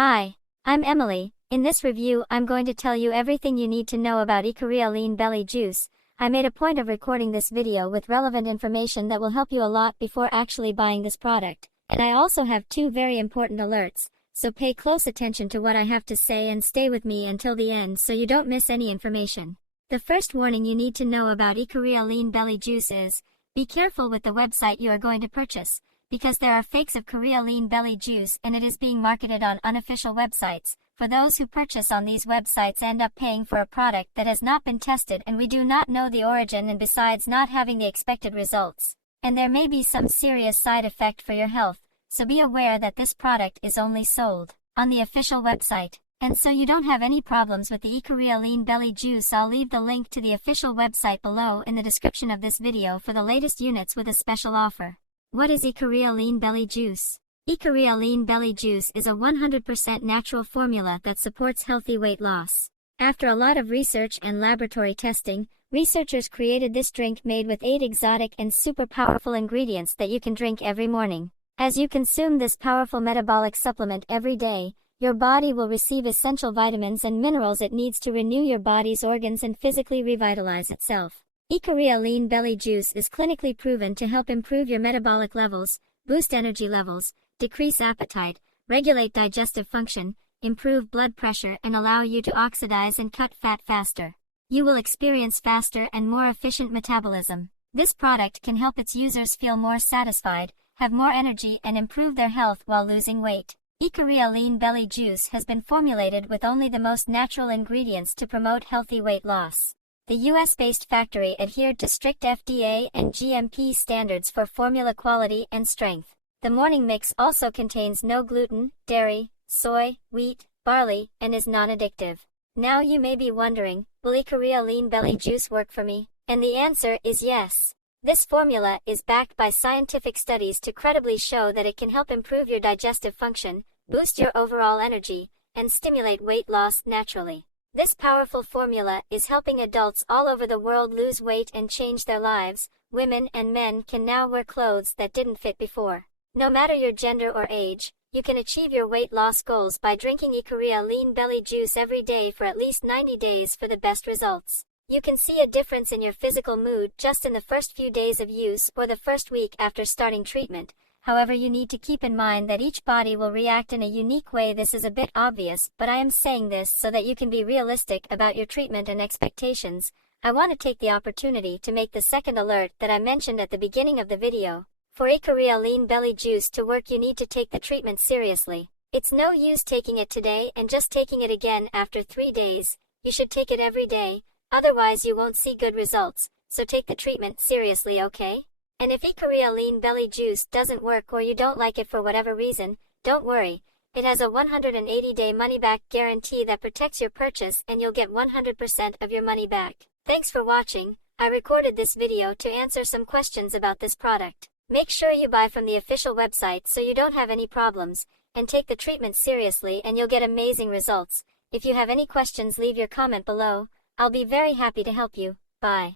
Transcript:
Hi, I'm Emily. In this review, I'm going to tell you everything you need to know about Ikaria Lean Belly Juice. I made a point of recording this video with relevant information that will help you a lot before actually buying this product. And I also have two very important alerts, so pay close attention to what I have to say and stay with me until the end so you don't miss any information. The first warning you need to know about Ikaria Lean Belly Juice is, be careful with the website you are going to purchase, because there are fakes of Ikaria Lean Belly Juice and it is being marketed on unofficial websites. For those who purchase on these websites end up paying for a product that has not been tested and we do not know the origin, and besides not having the expected results. And there may be some serious side effect for your health, so be aware that this product is only sold on the official website. And so you don't have any problems with the Ikaria Lean Belly Juice, I'll leave the link to the official website below in the description of this video for the latest units with a special offer. What is Ikaria Lean Belly Juice? Ikaria Lean Belly Juice is a 100% natural formula that supports healthy weight loss. After a lot of research and laboratory testing, researchers created this drink made with 8 exotic and super powerful ingredients that you can drink every morning. As you consume this powerful metabolic supplement every day, your body will receive essential vitamins and minerals it needs to renew your body's organs and physically revitalize itself. Ikaria Lean Belly Juice is clinically proven to help improve your metabolic levels, boost energy levels, decrease appetite, regulate digestive function, improve blood pressure, and allow you to oxidize and cut fat faster. You will experience faster and more efficient metabolism. This product can help its users feel more satisfied, have more energy, and improve their health while losing weight. Ikaria Lean Belly Juice has been formulated with only the most natural ingredients to promote healthy weight loss. The US-based factory adhered to strict FDA and GMP standards for formula quality and strength. The morning mix also contains no gluten, dairy, soy, wheat, barley, and is non-addictive. Now you may be wondering, will Ikaria Lean Belly Juice work for me? And the answer is yes. This formula is backed by scientific studies to credibly show that it can help improve your digestive function, boost your overall energy, and stimulate weight loss naturally. This powerful formula is helping adults all over the world lose weight and change their lives. Women and men can now wear clothes that didn't fit before. No matter your gender or age, you can achieve your weight loss goals by drinking Ikaria Lean Belly Juice every day for at least 90 days for the best results. You can see a difference in your physical mood just in the first few days of use or the first week after starting treatment. However, you need to keep in mind that each body will react in a unique way. This is a bit obvious, but I am saying this so that you can be realistic about your treatment and expectations. I want to take the opportunity to make the second alert that I mentioned at the beginning of the video. For Ikaria Lean Belly Juice to work, you need to take the treatment seriously. It's no use taking it today and just taking it again after 3 days. You should take it every day, otherwise you won't see good results, so take the treatment seriously, okay? And if Ikaria Lean Belly Juice doesn't work or you don't like it for whatever reason, don't worry. It has a 180-day money-back guarantee that protects your purchase and you'll get 100% of your money back. Thanks for watching. I recorded this video to answer some questions about this product. Make sure you buy from the official website so you don't have any problems, and take the treatment seriously and you'll get amazing results. If you have any questions, leave your comment below. I'll be very happy to help you. Bye.